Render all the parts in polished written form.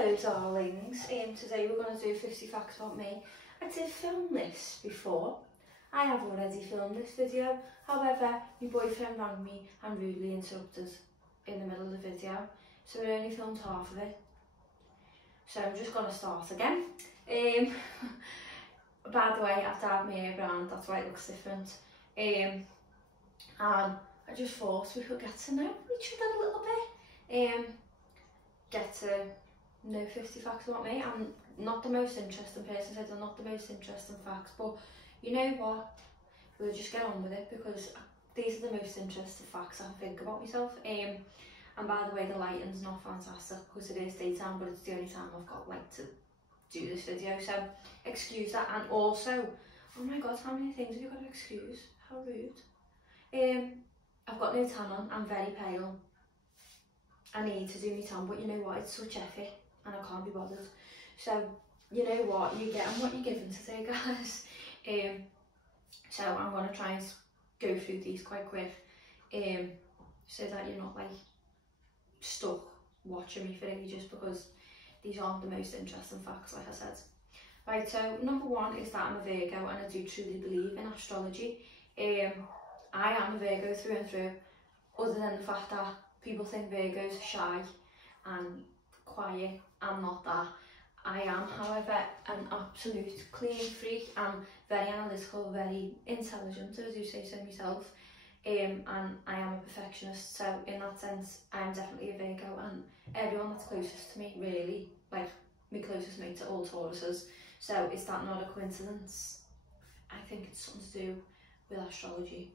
Hello darlings, today we're going to do 50 facts about me. I did film this before. I have already filmed this video, however my boyfriend rang me and rudely interrupted in the middle of the video, so we only filmed half of it. So I'm just going to start again. By the way, I've dyed my hair brown, that's why it looks different. And I just thought we could get to know each other a little bit. Get to know 50 facts about me. I'm not the most interesting person, so they're not the most interesting facts, but you know what, we'll just get on with it because these are the most interesting facts I can think about myself. And by the way, the lighting's not fantastic because it is daytime, but it's the only time I've got like to do this video, so excuse that. And also, oh my god, how many things have you got to excuse? How rude. I've got no tan on, I'm very pale. I need to do my tan, but you know what, it's such effort and I can't be bothered. So, you know what, you're getting what you're given today, guys. So I'm going to try and go through these quite quick, so that you're not like stuck watching me for ages, because these aren't the most interesting facts, like I said. Right, so number one is that I'm a Virgo and I do truly believe in astrology. I am a Virgo through and through, other than the fact that people think Virgos are shy and quiet. I'm not that. I am, however, an absolute clean freak. I'm very analytical, very intelligent, as you say so myself, and I am a perfectionist. So in that sense, I am definitely a Virgo, and everyone that's closest to me, really, like my closest mates are all Tauruses. So is that not a coincidence? I think it's something to do with astrology.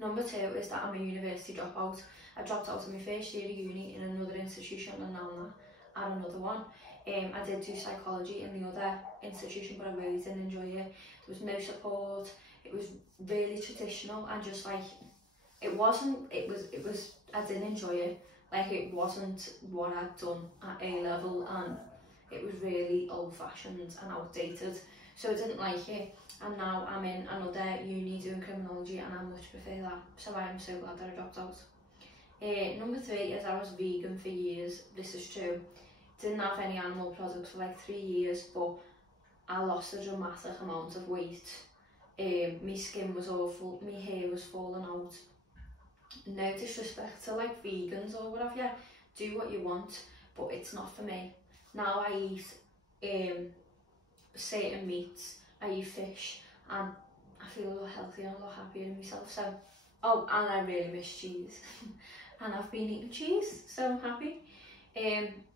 Number two is that I'm a university dropout. I dropped out of my first year of uni in another institution, and now I'm at another one. I did do psychology in the other institution, but I really didn't enjoy it. There was no support. It was really traditional, and just like it was I didn't enjoy it. Like, it wasn't what I'd done at A level, and it was really old-fashioned and outdated, so I didn't like it. And now I'm in another uni doing criminology, and I much prefer that, so I am so glad that I dropped out. Number three is I was vegan for years. This is true. Didn't have any animal products for like 3 years, but I lost a dramatic amount of weight. My skin was awful, my hair was falling out. No disrespect to like vegans or whatever, do what you want, but it's not for me. Now I eat certain meats, I eat fish, and I feel a lot healthier and a lot happier in myself. So, oh, and I really miss cheese. And I've been eating cheese, so I'm happy.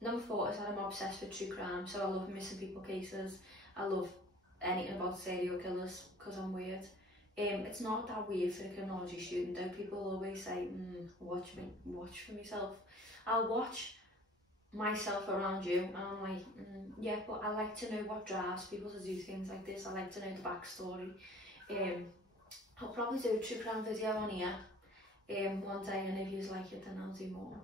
Number four is that I'm obsessed with true crime, so I love missing people cases. I love anything about serial killers because I'm weird. It's not that weird for a criminology student though. People always say, watch for myself. I'll watch myself around you, and I'm like, yeah, but I like to know what drives people to do things like this. I like to know the backstory. I'll probably do a true crime video on here one day, and if you like it, then I'll do more,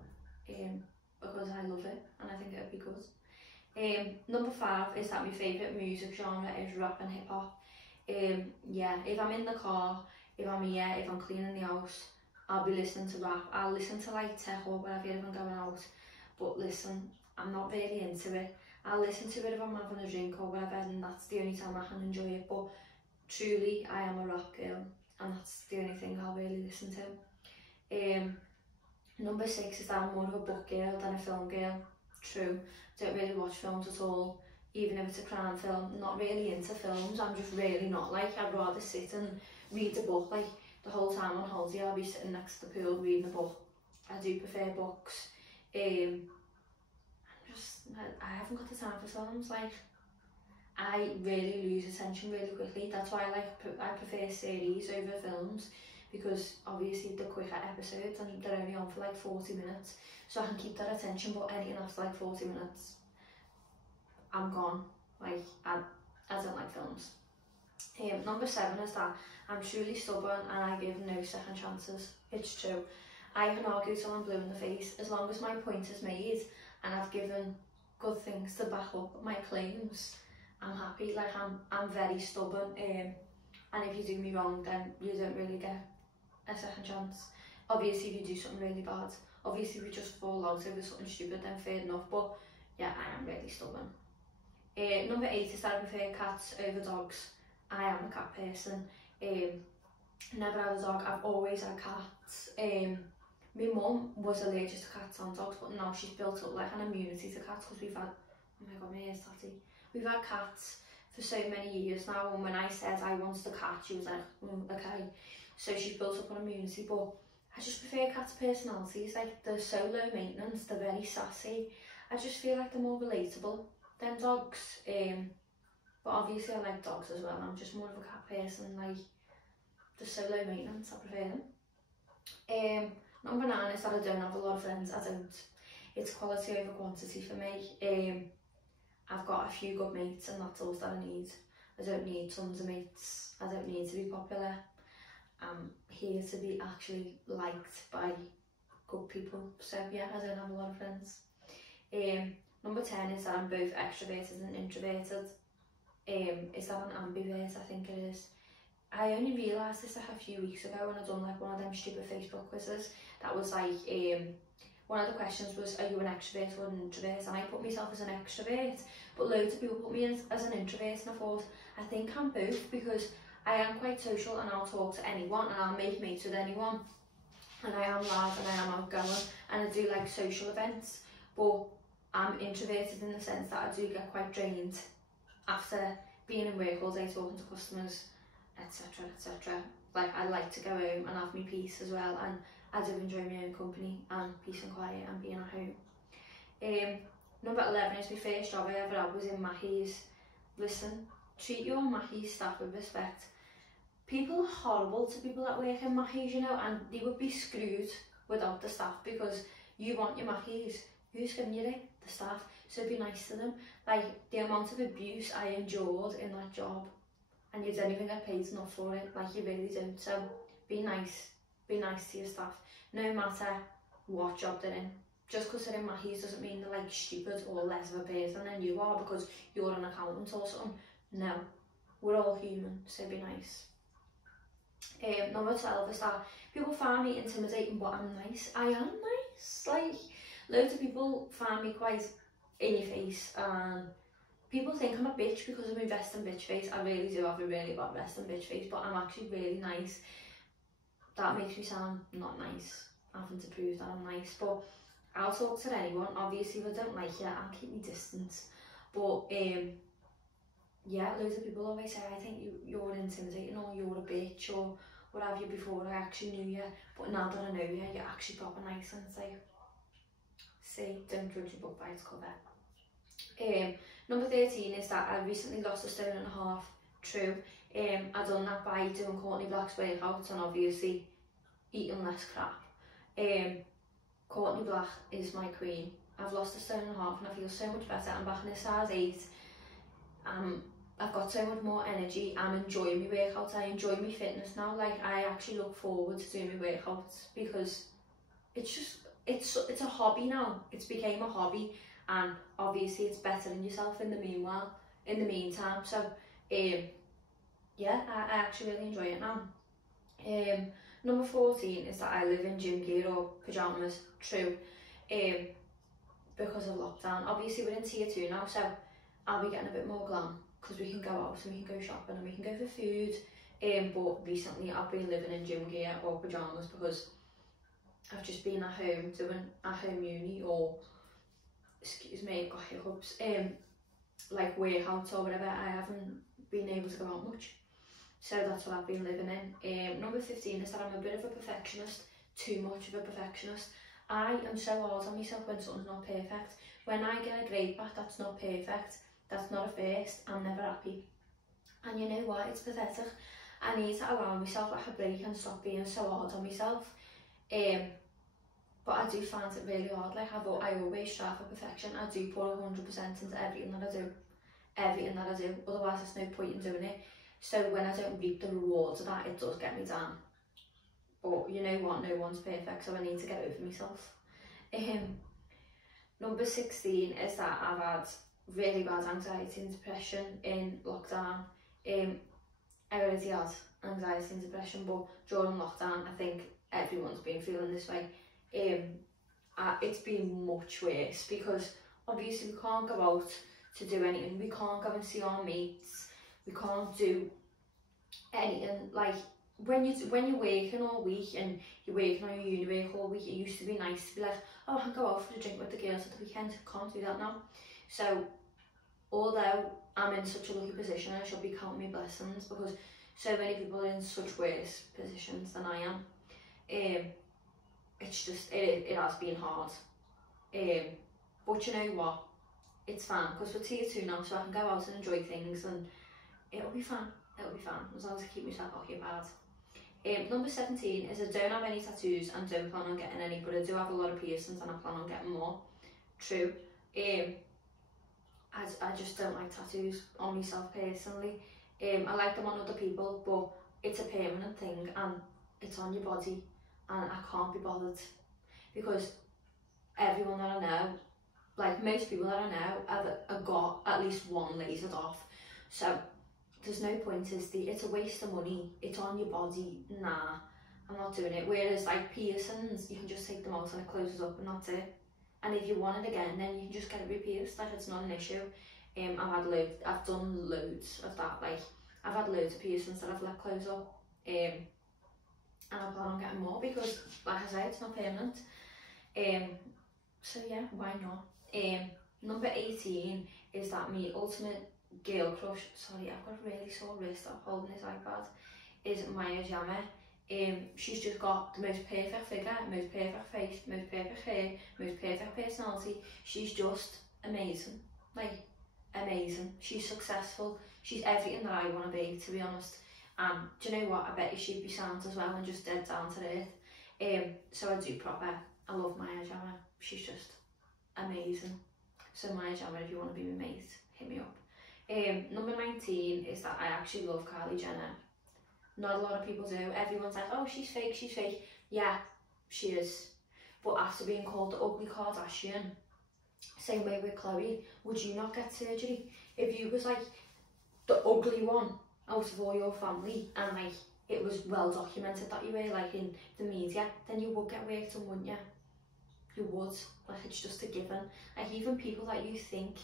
because I love it and I think it would be good. Number five is that my favourite music genre is rap and hip hop. Yeah, if I'm in the car, if I'm here, if I'm cleaning the house, I'll be listening to rap. I'll listen to like tech or whatever if I'm going out, but listen, I'm not really into it. I'll listen to it if I'm having a drink or whatever, and that's the only time I can enjoy it. But truly, I am a rap girl, and that's the only thing I'll really listen to. Number six is that I'm more of a book girl than a film girl. True, don't really watch films at all, even if it's a crime film. Not really into films, I'm just really not. Like, I'd rather sit and read a book. Like, the whole time on holiday I'll be sitting next to the pool reading a book. I do prefer books. I haven't got the time for films. Like, I really lose attention really quickly. That's why I prefer series over films, because obviously they're quicker episodes and they're only on for like 40 minutes, so I can keep that attention. But anything after like 40 minutes, I'm gone. Like, I don't like films. Number seven is that I'm truly stubborn and I give no second chances. It's true. I can argue till I'm blue in the face. As long as my point is made and I've given good things to back up my claims, I'm happy. Like, I'm very stubborn, and if you do me wrong, then you don't really get a second chance. Obviously, if you do something really bad, Obviously we just fall out over something stupid, then fair enough, but yeah, I am really stubborn. Number 8 is that I prefer cats over dogs. I am a cat person. Never had a dog, I've always had cats. My mum was allergic to cats and dogs, but now she's built up like an immunity to cats because we've had, oh my god, my ear's tatty. We've had cats for so many years now, and when I said I wanted a cat, she was like, okay. So she's built up an immunity, but I just prefer cats' personalities. Like, they're so low maintenance, they're very sassy. I just feel like they're more relatable than dogs. But obviously I like dogs as well. I'm just more of a cat person. Like, they're so low maintenance, I prefer them. Number 9 is that I don't have a lot of friends. I don't. It's quality over quantity for me. I've got a few good mates and that's all that I need. I don't need tons of mates. I don't need to be popular. I'm here to be actually liked by good people. So yeah, I don't have a lot of friends. Number 10 is that I'm both extroverted and introverted. Is that an ambivert? I think it is. I only realised this like a few weeks ago when I done like one of them stupid Facebook quizzes. That was like, one of the questions was, are you an extrovert or an introvert? And I put myself as an extrovert, but loads of people put me as an introvert, and I thought, I think I'm both, because I am quite social and I'll talk to anyone and I'll make mates with anyone. And I am loud and I am outgoing and I do like social events, but I'm introverted in the sense that I do get quite drained after being in work all day talking to customers, etc, etc. Like, I like to go home and have my peace as well, and I do enjoy my own company and peace and quiet and being at home. Number 11 is my first job I ever had was in Mackey's. Listen, treat your Mackey's staff with respect. People are horrible to people that work in Mackey's, you know, and they would be screwed without the staff, because you want your Mackey's. Who's giving you it? The staff. So be nice to them. Like, the amount of abuse I endured in that job, and you don't even get paid enough for it. Like, you really don't. So be nice. Be nice to your staff, no matter what job they're in. Just because they're in Mackey's doesn't mean they're like stupid or less of a person than you are because you're an accountant or something. No, we're all human, so be nice. Number 12 is that people find me intimidating, but I'm nice. I am nice. Like, loads of people find me quite in your face, and people think I'm a bitch because of my resting bitch face. I really do have a really bad resting bitch face, but I'm actually really nice. That makes me sound not nice, having to prove that I'm nice, but I'll talk to anyone. Obviously, if I don't like you, I'll keep my distance. But yeah, loads of people always say, I think you're intimidating, or you're a bitch, or what have you, before I actually knew you. But now that I know you, you're actually proper nice, and it's like, see, don't judge a book by its cover. Number 13 is that I recently lost 1.5 stone. True. I done that by doing Courtney Black's workouts and obviously eating less crap. Courtney Black is my queen. I've lost 1.5 stone and I feel so much better. I'm back in a size 8. I've got so much more energy. I'm enjoying my workouts. I enjoy my fitness now. Like, I actually look forward to doing my workouts because it's a hobby now. It's became a hobby, and obviously it's bettering yourself in the meantime. So yeah, I actually really enjoy it now. Number 14 is that I live in gym gear or pyjamas. True. Because of lockdown. Obviously we're in tier 2 now, so I'll be getting a bit more glam because we can go out and we can go shopping and we can go for food. But recently I've been living in gym gear or pyjamas because I've just been at home doing at-home uni, or, excuse me, I've got hiccups, like workouts or whatever. I haven't been able to go out much. So that's what I've been living in. Number 15 is that I'm a bit of a perfectionist, too much of a perfectionist. I am so hard on myself when something's not perfect. When I get a grade back that's not perfect, that's not a first, I'm never happy. And you know what, it's pathetic. I need to allow myself like a break and stop being so hard on myself. But I do find it really hard. Like, I always strive for perfection. I do put 100% into everything that I do. Otherwise there's no point in doing it. So when I don't reap the rewards of that, it does get me down. But you know what, no one's perfect, so I need to get over myself. Number 16 is that I've had really bad anxiety and depression in lockdown. I already had anxiety and depression, but during lockdown I think everyone's been feeling this way. it's been much worse, because obviously we can't go out to do anything, we can't go and see our mates, we can't do anything. Like when you're working all week and you're working on your uni work all week, it used to be nice to be like, oh, I can go out for a drink with the girls at the weekend. Can't do that now. So although I'm in such a lucky position, I should be counting my blessings, because so many people are in such worse positions than I am. It's just, it has been hard. But you know what? It's fine, because we're tier 2 now, so I can go out and enjoy things, and it'll be fine. It'll be fine, as long as I keep myself occupied. Number 17 is I don't have any tattoos and don't plan on getting any, but I do have a lot of piercings and I plan on getting more. True. I just don't like tattoos on myself personally. I like them on other people, but it's a permanent thing and it's on your body, and I can't be bothered, because everyone that I know, like most people that I know, have got at least one lasered off. So there's no point, it's a waste of money, it's on your body, nah, I'm not doing it. Whereas like piercings, you can just take them out and it closes up and that's it. And if you want it again, then you can just get it re-pierced, like it's not an issue. I've done loads of that, like I've had loads of piercings that I've let close up, and I plan on getting more, because like I say, it's not permanent. So yeah, why not? Number 18 is that my ultimate girl crush, sorry, I've got a really sore wrist I'm holding this iPad, is Maya Jama. She's just got the most perfect figure, most perfect face, most perfect hair, most perfect personality. She's just amazing, like amazing. She's successful, she's everything that I want to be honest. Do you know what, I bet you she'd be sound as well and just dead down to earth. So I do proper, I love Maya Jama, she's just amazing. So Maya Jama, if you want to be my mate, hit me up. Number 19 is that I actually love Kylie Jenner. Not a lot of people do. Everyone's like, oh, she's fake, she's fake. Yeah, she is. But after being called the ugly Kardashian, same way with Chloe, would you not get surgery? If you was like the ugly one out of all your family, and like it was well documented that you were like in the media, then you would get work done, wouldn't you? You would. Like, it's just a given. Like even people that you think,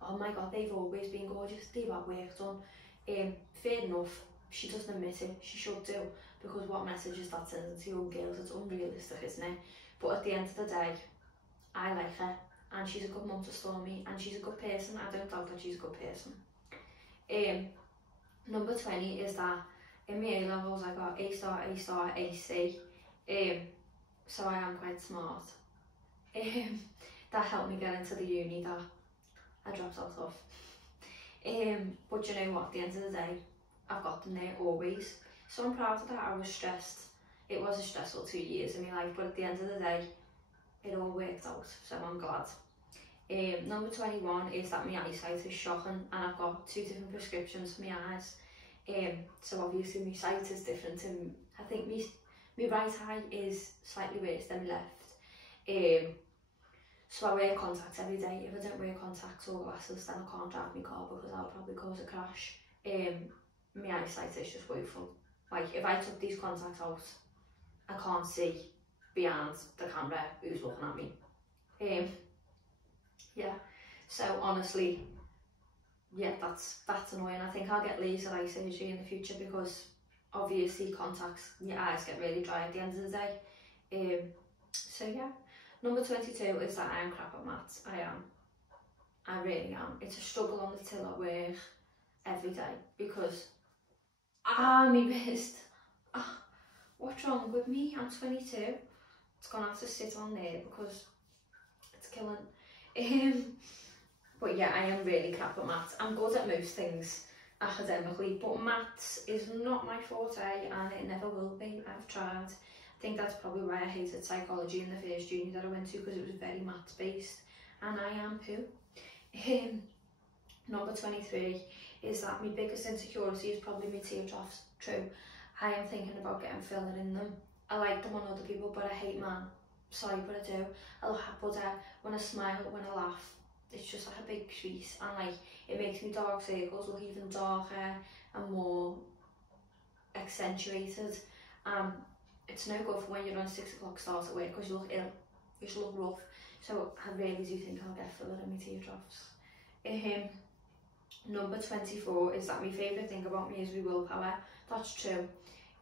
oh my god, they've always been gorgeous, they've had work done. Fair enough, she doesn't admit it, she should do, because what message is that sending to young girls? It's unrealistic, isn't it? But at the end of the day, I like her, and she's a good mum to Stormy, and she's a good person. I don't doubt that she's a good person. Number 20 is that in my A levels I got A star, A star, AC. So I am quite smart. That helped me get into the uni that I dropped out of. But you know what, at the end of the day, I've got them there always. So I'm proud of that. I was stressed. It was a stressful 2 years in my life, but at the end of the day, it all worked out, so I'm glad. Number 21 is that my eyesight is shocking, and I've got 2 different prescriptions for my eyes. So obviously my sight is different, and I think my right eye is slightly worse than my left. So I wear contacts every day. If I don't wear contacts or glasses, then I can't drive my car, because I'll probably cause a crash. My eyesight is just woeful. Like if I took these contacts out, I can't see behind the camera who's looking at me. Yeah, so honestly, yeah, that's annoying. I think I'll get laser eye surgery in the future, because obviously contacts, your eyes get really dry at the end of the day. So yeah. Number 22 is that I am crap at maths. I am. I really am. It's a struggle on the till at work every day, because my wrist. What's wrong with me? I'm 22. It's gonna have to sit on there because it's killing. But yeah, I am really crap at maths. I'm good at most things academically, but maths is not my forte, and it never will be. I've tried. I think that's probably why I hated psychology in the first uni that I went to, because it was very maths based, and I am poo. Number 23 is that my biggest insecurity is probably my teardrops. True, I am thinking about getting filler in them. I like them on other people, but I hate mine. Sorry, but I do. But when I smile, when I laugh, it's just like a big crease, and like it makes me dark circles look even darker and more accentuated. It's no good for when you're on a 6 o'clock start at work, because you look ill. which look rough. So I really do think I'll get filler in my teardrops. Number 24 is that my favourite thing about me is my willpower. That's true.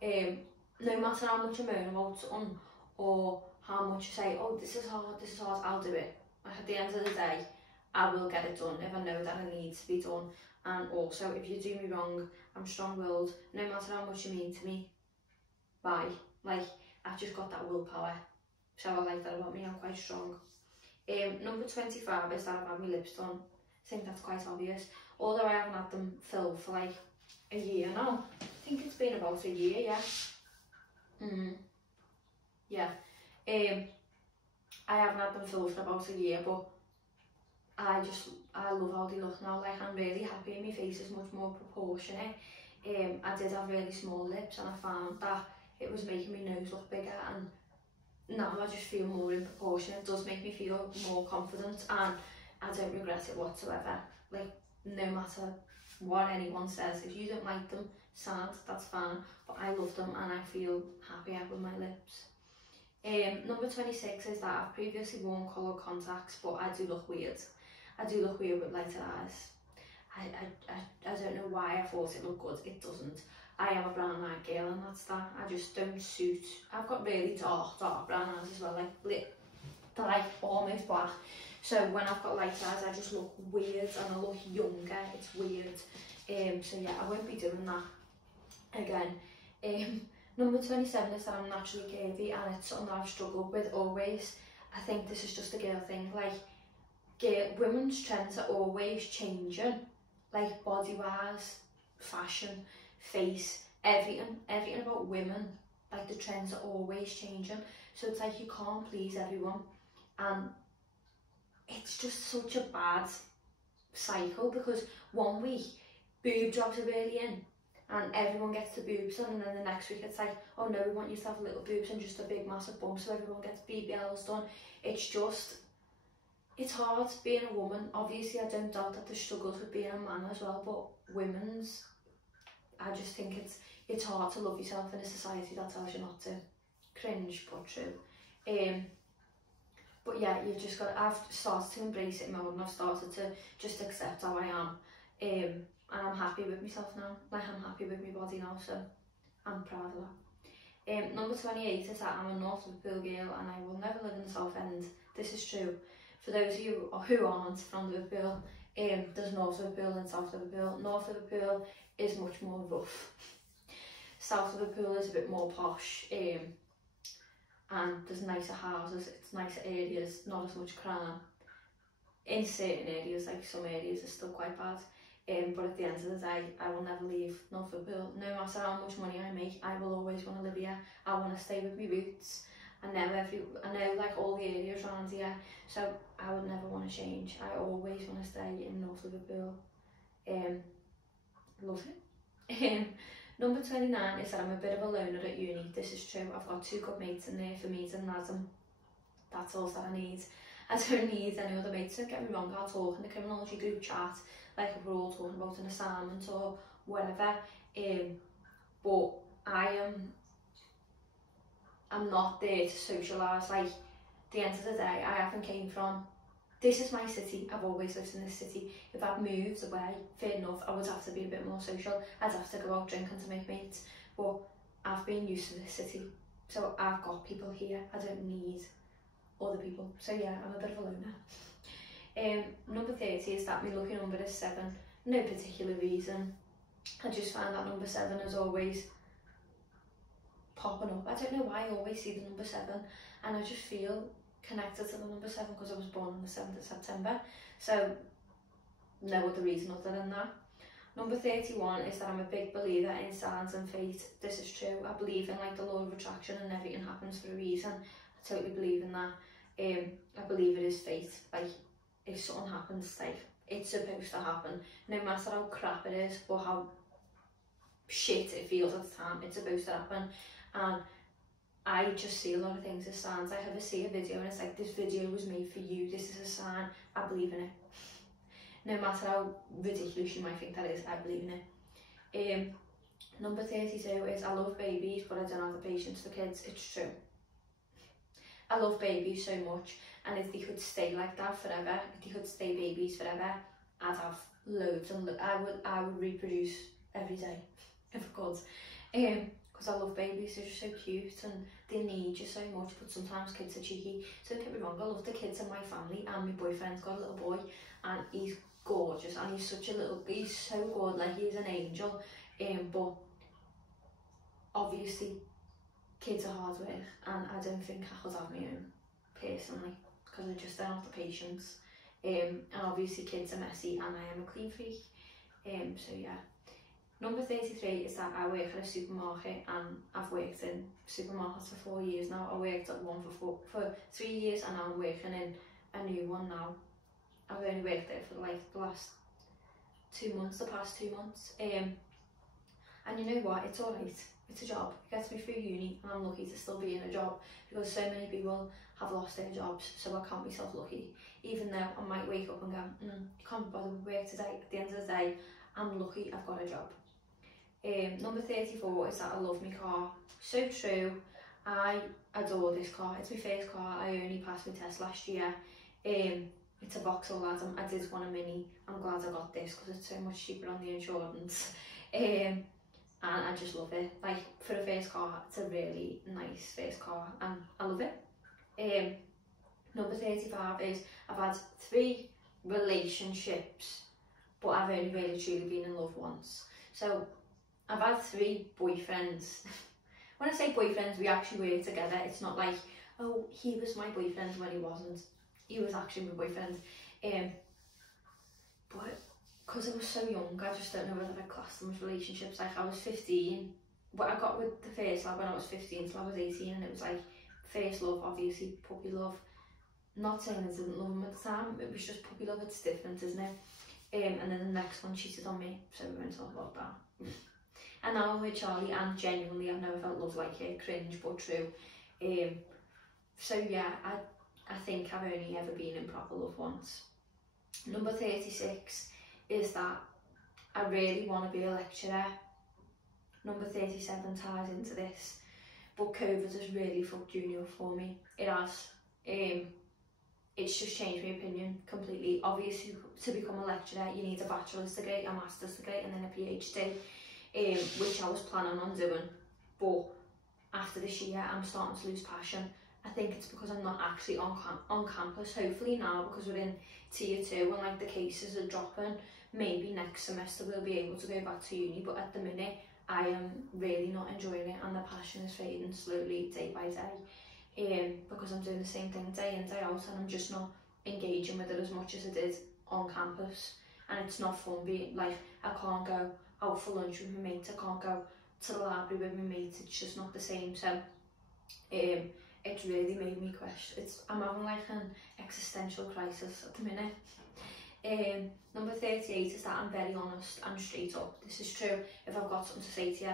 No matter how much I moan about something, or how much I say, oh, this is hard, I'll do it. Like, at the end of the day, I will get it done if I know that it needs to be done. And also, if you do me wrong, I'm strong-willed. No matter how much you mean to me, bye. Like, I've just got that willpower. So I like that about me, I'm quite strong. Number 25 is that I've had my lips done. I think that's quite obvious. Although I haven't had them filled for like a year now. I think it's been about a year, yeah. Yeah. I haven't had them filled for about a year, but I love how they look now. Like, I'm really happy, and my face is much more proportionate. I did have really small lips, and I found that it was making my nose look bigger, and now I just feel more in proportion. It does make me feel more confident, and I don't regret it whatsoever. Like, no matter what anyone says, if you don't like them, sad, that's fine, but I love them and I feel happier with my lips. Number 26 is that I've previously worn coloured contacts, but I do look weird. I do look weird with lighter eyes. I don't know why I thought it looked good. It doesn't. I am a brown eyed girl, and that's that. I just don't suit. I've got really dark brown eyes as well, like they're like almost black. So when I've got light eyes, I just look weird and I look younger. It's weird. So yeah, I won't be doing that again. Number 27 is that I'm naturally curvy, and it's something that I've struggled with always. I think this is just a girl thing. Like, women's trends are always changing. Like, body-wise, fashion, face, everything about women. Like, the trends are always changing. So it's like you can't please everyone. And it's just such a bad cycle, because one week boob jobs are really in and everyone gets the boobs done, and then the next week it's like, oh no, we want you to have little boobs and just a big massive bump, so everyone gets BBLs done. It's hard being a woman. Obviously I don't doubt that there's struggles with being a man as well, but women's, I just think it's hard to love yourself in a society that tells you not to. Cringe, but true. But yeah, you've just got, I've started to embrace it more, and I've started to just accept how I am. And I'm happy with myself now. Like, I'm happy with my body now, so I'm proud of that. Number 28 is that I'm a North Liverpool girl, and I will never live in the South End. This is true. For those of you who aren't from Liverpool, there's North Liverpool and South Liverpool. North Liverpool is much more rough. South Liverpool is a bit more posh. And there's nicer houses, it's nicer areas, not as much crime. In certain areas, like some areas are still quite bad. But at the end of the day, I will never leave North Liverpool. No matter how much money I make, I will always want to live here. I want to stay with my roots. I know like all the areas around here, so I would never want to change. I always want to stay in North Liverpool. Love it. Number 29 is that I'm a bit of a loner at uni. This is true. I've got 2 good mates in there for me and Adam. That's all that I need. I don't need any other mates. Don't get me wrong, I'll talk in the criminology group chat, like if we're all talking about an assignment or whatever. But I'm not there to socialise. Like, at the end of the day, I haven't came from, this is my city, I've always lived in this city. If I'd moved away, fair enough, I would have to be a bit more social. I'd have to go out drinking to make mates. But I've been used to this city, so I've got people here. I don't need other people. So yeah, I'm a bit of a loner. Number 30 is that my lucky number is 7. No particular reason. I just find that number 7 is always popping up. I don't know why I always see the number 7, and I just feel connected to the number 7 because I was born on the 7th of September. So no other reason other than that. Number 31 is that I'm a big believer in signs and fate. This is true. I believe in like the law of attraction, and everything happens for a reason. I totally believe in that. I believe it is fate. Like, if something happens, like, it's supposed to happen. No matter how crap it is or how shit it feels at the time, it's supposed to happen. And I just see a lot of things as signs. I ever see a video and it's like, this video was made for you, this is a sign. I believe in it. No matter how ridiculous you might think that is, I believe in it. Number 32 is I love babies, but I don't have the patience for kids. It's true. I love babies so much, and if they could stay like that forever, if they could stay babies forever, I'd have loads, and I would reproduce every day if I could. Because I love babies, they're just so cute and they need you so much, but sometimes kids are cheeky. So don't get me wrong, I love the kids in my family, and my boyfriend's got a little boy and he's gorgeous, and he's so good, like he's an angel. But obviously kids are hard work, and I don't think I could have my own personally, because I just don't have the patience. And obviously kids are messy, and I am a clean freak. So yeah. Number 33 is that I work at a supermarket, and I've worked in supermarkets for 4 years now. I worked at one for 3 years, and now I'm working in a new one now. I've only worked there for like the last 2 months, the past 2 months. And you know what, it's alright, it's a job, it gets me through uni, and I'm lucky to still be in a job, because so many people have lost their jobs, so I count myself lucky. Even though I might wake up and go, you can't bother with work today, at the end of the day, I'm lucky I've got a job. Number 34 is that I love my car. So true, I adore this car. It's my first car, I only passed my test last year. It's a Vauxhall Adam. I did want a Mini. I'm glad I got this because it's so much cheaper on the insurance. And I just love it. Like, for a first car, it's a really nice first car, and I love it. Number 35 is I've had 3 relationships, but I've only really truly been in love once. So I've had 3 boyfriends. When I say boyfriends, we actually were together. It's not like, oh, he was my boyfriend when he wasn't. He was actually my boyfriend. But because I was so young, I just don't know whether I class them as relationships. Like, I was 15, but I got with the first lad when I was 15 till I was 18, and it was like first love, obviously puppy love. Not saying I didn't love him at the time, it was just puppy love. It's different, isn't it? And then the next one cheated on me, so we won't talk about that. And now I'm with Charlie, and genuinely I've never felt love like it. Cringe but true. So yeah, I think I've only ever been in proper love once. Number 36 is that I really want to be a lecturer. Number 37 ties into this, but COVID has really fucked uni up for me. It has. It's just changed my opinion completely. Obviously, to become a lecturer, you need a bachelor's degree, a master's degree, and then a PhD, which I was planning on doing. But after this year, I'm starting to lose passion. I think it's because I'm not actually on campus. Hopefully now, because we're in tier 2 and like the cases are dropping, maybe next semester we'll be able to go back to uni. But at the minute, I am really not enjoying it, and the passion is fading slowly day by day. Because I'm doing the same thing day in, day out, and I'm just not engaging with it as much as I did on campus. And it's not fun being like, I can't go out for lunch with my mates, I can't go to the library with my mates, it's just not the same. So it's really made me question. I'm having like an existential crisis at the minute. Number 38 is that I'm very honest and straight up. This is true. If I've got something to say to you,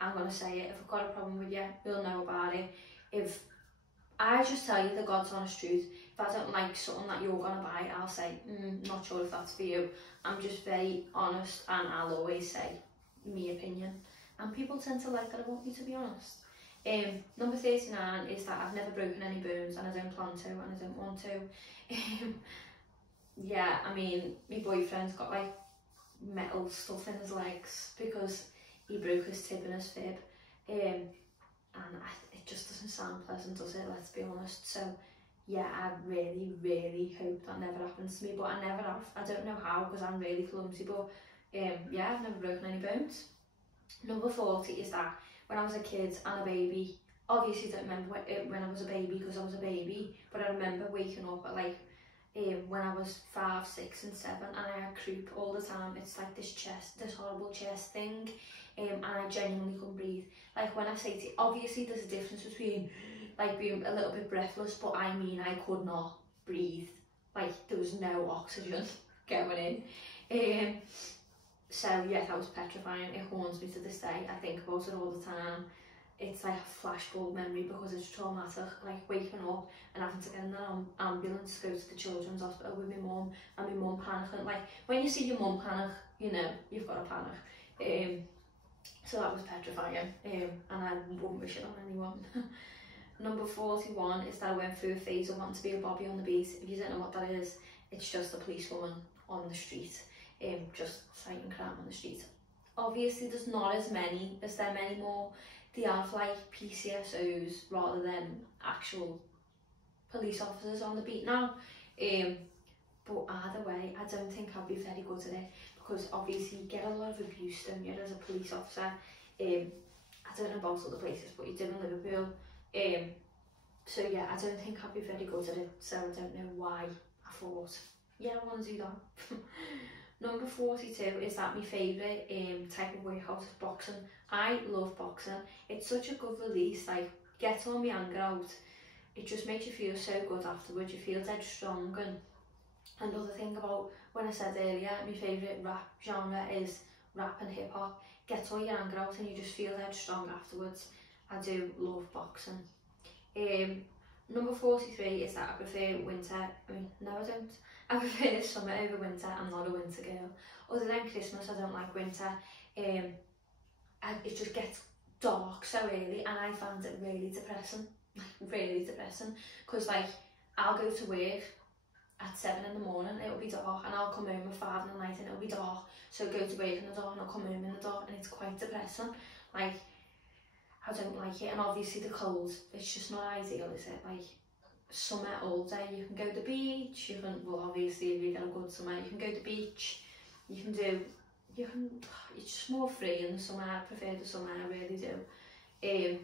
I'm going to say it. If I've got a problem with you, you'll know about it. If I just tell you the God's honest truth, if I don't like something that you're going to buy, I'll say, not sure if that's for you. I'm just very honest, and I'll always say my opinion. And people tend to like that about me, to be honest. Number 39 is that I've never broken any bones, and I don't plan to, and I don't want to. Yeah, I mean, my boyfriend's got like metal stuff in his legs because he broke his tib and his fib. And it just doesn't sound pleasant, does it? Let's be honest. So yeah, I really, really hope that never happens to me, but I never have. I don't know how, because I'm really clumsy, but yeah, I've never broken any bones. Number 40 is that when I was a kid and a baby, obviously I don't remember when I was a baby because I was a baby, but I remember waking up at like when I was 5, 6 and 7, and I had croup all the time. It's like this horrible chest thing, and I genuinely couldn't breathe. Like, when I say to you, obviously there's a difference between like being a little bit breathless, but I mean I could not breathe. Like, there was no oxygen going in. So yeah, that was petrifying. It haunts me to this day. I think about it all the time. It's like a flashbulb memory because it's traumatic. Like, waking up and having to get in an ambulance to go to the children's hospital with my mum, and my mum panicking. Like, when you see your mum panic, you know you've got to panic. So that was petrifying, and I wouldn't wish it on anyone. Number 41 is that I went through a phase of wanting to be a bobby on the beat. If you don't know what that is, it's just a policewoman on the street, just fighting crime on the street. Obviously there's not as many as them anymore. They have like PCSOs rather than actual police officers on the beat now. But either way, I don't think I'd be very good at it, because obviously you get a lot of abuse, don't you, as a police officer. I don't know about other places, but you do in Liverpool. So yeah, I don't think I'd be very good at it, so I don't know why I thought, yeah, I want to do that. Number 42 is that my favourite type of workout is boxing. I love boxing. It's such a good release, like, get all my anger out. It just makes you feel so good afterwards. You feel dead strong. And another thing about when I said earlier, my favourite rap genre is rap and hip hop. Get all your anger out and you just feel dead strong afterwards. I do love boxing. Number 43 is that I prefer winter. I mean, no, I don't. I prefer summer over winter. I'm not a winter girl. Other than Christmas, I don't like winter. And it just gets dark so early, and I find it really depressing. Really depressing. Because, like, I'll go to work at 7 in the morning, it'll be dark, and I'll come home at 5 in the night and it'll be dark. So go to work in the dark and I'll come home in the dark, and it's quite depressing. Like, I don't like it. And obviously the cold, it's just not ideal, is it? Like, summer all day, you can go to the beach, you can, well, obviously if you get a good summer, you can go to the beach, it's just more free in the summer. I prefer the summer, I really do.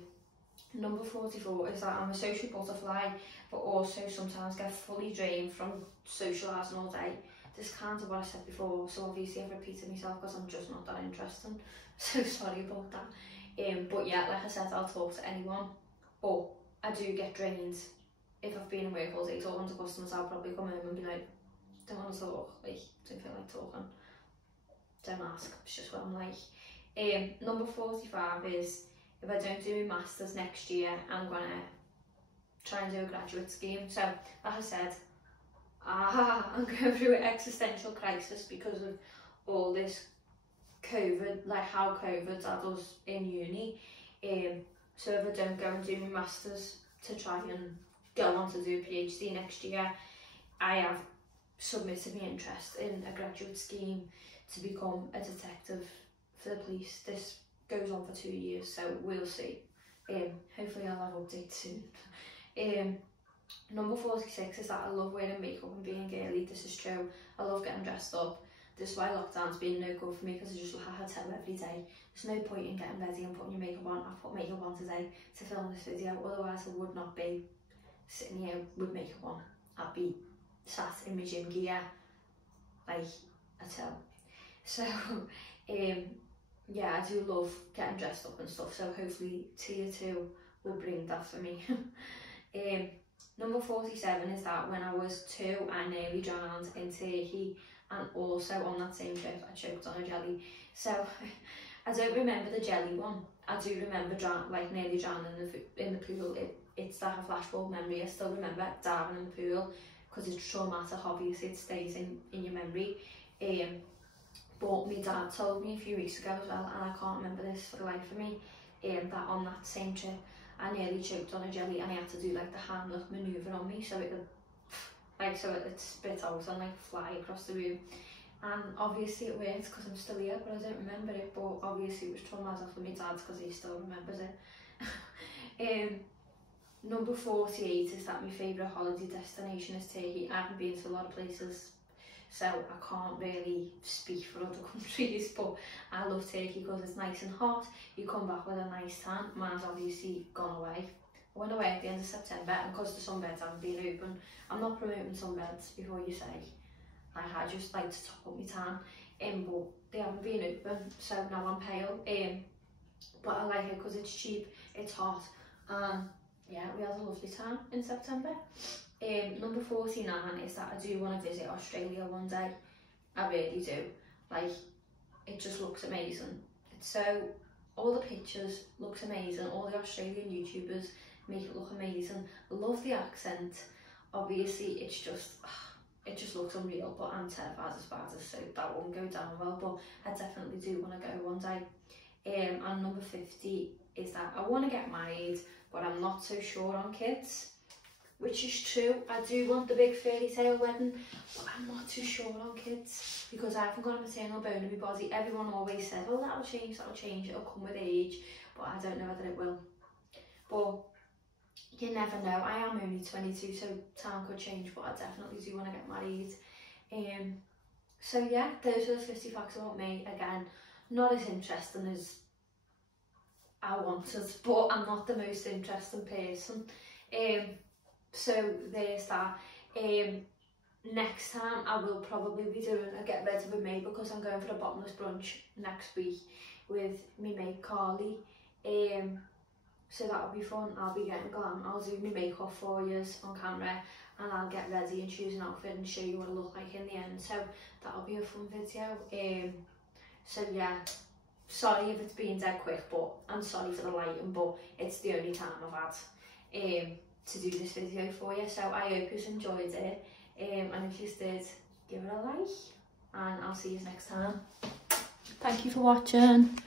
Number 44 is that I'm a social butterfly, but also sometimes get fully drained from socialising all day. This is kind of what I said before, so obviously I've repeated myself because I'm just not that interesting. So sorry about that. But yeah, like I said, I'll talk to anyone, but I do get drained. If I've been in work all day talking to customers, I'll probably come home and be like, don't want to talk, like, don't feel like talking. Don't ask, it's just what I'm like. Number 45 is, if I don't do my masters next year, I'm gonna try and do a graduate scheme. So, like I said, I'm going through an existential crisis because of all this COVID, like how COVID's had us in uni. So if I don't go and do my masters to try and go on to do a PhD next year, I have submitted my interest in a graduate scheme to become a detective for the police. This goes on for 2 years, so we'll see. Hopefully I'll have updates soon. Number 46 is that I love wearing makeup and being girly. This is true. I love getting dressed up. This is why lockdown's been no good for me, because I just look at a hotel every day. There's no point in getting ready and putting your makeup on. I've put makeup on today to film this video, otherwise I would not be sitting here with makeup on. I'd be sat in my gym gear like a tell. So yeah, I do love getting dressed up and stuff, so hopefully tier 2 will bring that for me. Number 47 is that when I was 2, I nearly drowned in Turkey, and also on that same trip I choked on a jelly. So I don't remember the jelly one. I do remember nearly drowning in the pool. It's like a flashbulb memory. I still remember diving in the pool because it's traumatic. Obviously it stays in your memory. But my dad told me a few weeks ago as well, and I can't remember this for the life of me, that on that same trip I nearly choked on a jelly, and I had to do like the Heimlich manoeuvre on me so it could, like, so it spit out and like fly across the room. And obviously it worked because I'm still here, but I don't remember it. But obviously it was traumatic for my dad because he still remembers it. Number 48 is that my favourite holiday destination is Turkey. I haven't been to a lot of places, so I can't really speak for other countries, but I love Turkey because it's nice and hot. You come back with a nice tan. Mine's obviously gone away. I went away at the end of September, and because the sunbeds haven't been open, I'm not promoting sunbeds before you say. Like, I just like to top up my tan, but they haven't been open, so now I'm pale. But I like it because it's cheap, it's hot, and yeah, we had a lovely time in September. Number 49 is that I do want to visit Australia one day. I really do. Like, it just looks amazing. It's so, all the pictures looks amazing. All the Australian YouTubers make it look amazing. I love the accent. Obviously, it just looks unreal, but I'm terrified of spiders, so that won't go down well, but I definitely do want to go one day. And number 50 is that I want to get married, but I'm not so sure on kids, which is true. I do want the big fairy tale wedding, but I'm not too sure on kids because I haven't got a maternal bone in my body. Everyone always says, oh, that'll change, it'll come with age, but I don't know whether it will. But you never know. I am only 22, so time could change, but I definitely do want to get married. So yeah, those are the 50 facts about me. Again, not as interesting as I wanted, but I'm not the most interesting person. So there's that. Next time I will probably be doing a get ready with me because I'm going for a bottomless brunch next week with my mate Carly. So that'll be fun. I'll be getting glam. I'll do my makeup for you on camera, and I'll get ready and choose an outfit and show you what I look like in the end. So that'll be a fun video. So yeah, sorry if it's been dead quick, but I'm sorry for the lighting, but it's the only time I've had to do this video for you. So I hope you enjoyed it, and if you did, give it a like, and I'll see you next time. Thank you for watching.